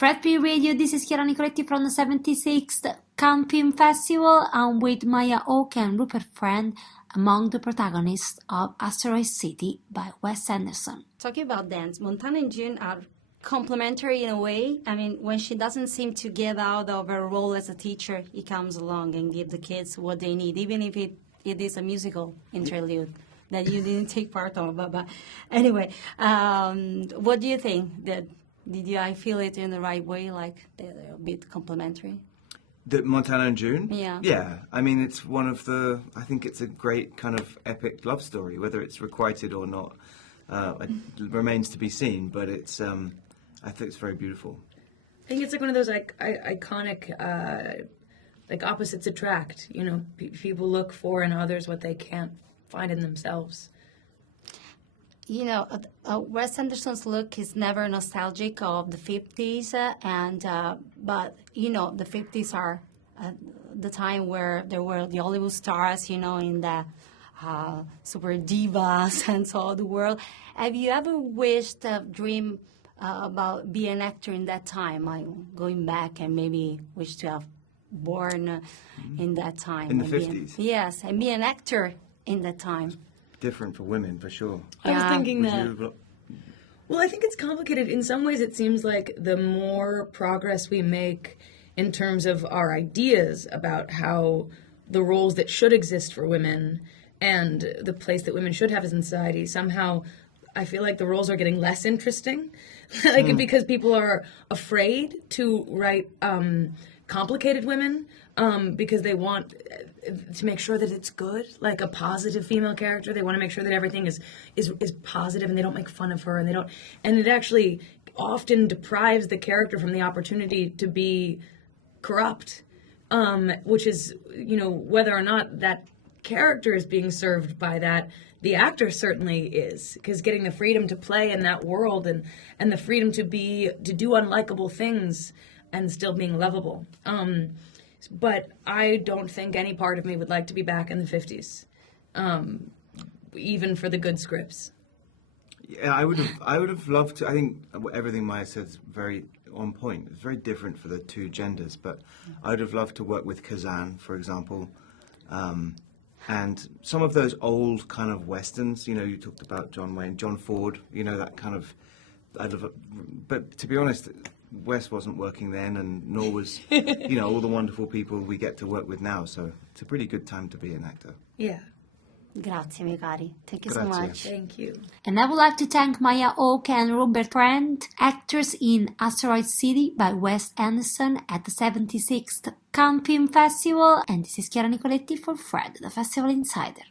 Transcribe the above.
Fred P Radio, this is Chiara Nicoletti from the 76th Cannes Film Festival. I'm with Hawke and Rupert Friend, among the protagonists of Asteroid City by Wes Anderson. Talking about dance, Montana and June are complementary in a way. I mean, when she doesn't seem to get out of her role as a teacher, he comes along and gives the kids what they need, even if it is a musical interlude that you didn't take part of. But anyway, what do you think? I feel it in the right way, like they're a bit complementary? The Montana and June? Yeah. Yeah. I mean, it's one of the... I think it's a great kind of epic love story, whether it's requited or not. It remains to be seen, but it's... I think it's very beautiful. I think it's like one of those iconic, like opposites attract. You know, people look for in others what they can't find in themselves. You know, Wes Anderson's look is never nostalgic of the 50s, but, you know, the 50s are the time where there were the Hollywood stars, you know, in the super divas and so on the world. Have you ever wished, dreamed about being an actor in that time? Like going back and maybe wish to have born in that time. In the 50s? Yes, and be an actor in that time. Different for women, for sure. I was thinking Would that. you- Well, I think it's complicated. In some ways, it seems like the more progress we make in terms of our ideas about how the roles that should exist for women and the place that women should have in society, somehow I feel like the roles are getting less interesting. Because people are afraid to write complicated women because they want to make sure that it's good, like a positive female character. They want to make sure that everything is positive and they don't make fun of her and it actually often deprives the character from the opportunity to be corrupt, which is, you know, whether or not that character is being served by that, the actor certainly is, because getting the freedom to play in that world and the freedom to do unlikable things and still being lovable. But I don't think any part of me would like to be back in the 50s, even for the good scripts. Yeah, I would have loved to. I think everything Maya said is very on point. It's very different for the two genders, but I would have loved to work with Kazan, for example, and some of those old kind of westerns. You know, you talked about John Wayne, John Ford. You know, that kind of. But to be honest, Wes wasn't working then, and nor was you know all the wonderful people we get to work with now. So it's a pretty good time to be an actor. Yeah. Grazie, miei cari. Thank you so Grazie. much. Thank you. And I would like to thank Hawke and Rupert Friend, actors in Asteroid City by Wes Anderson at the 76th Cannes Film Festival. And this is Chiara Nicoletti for Fred, the Festival Insider.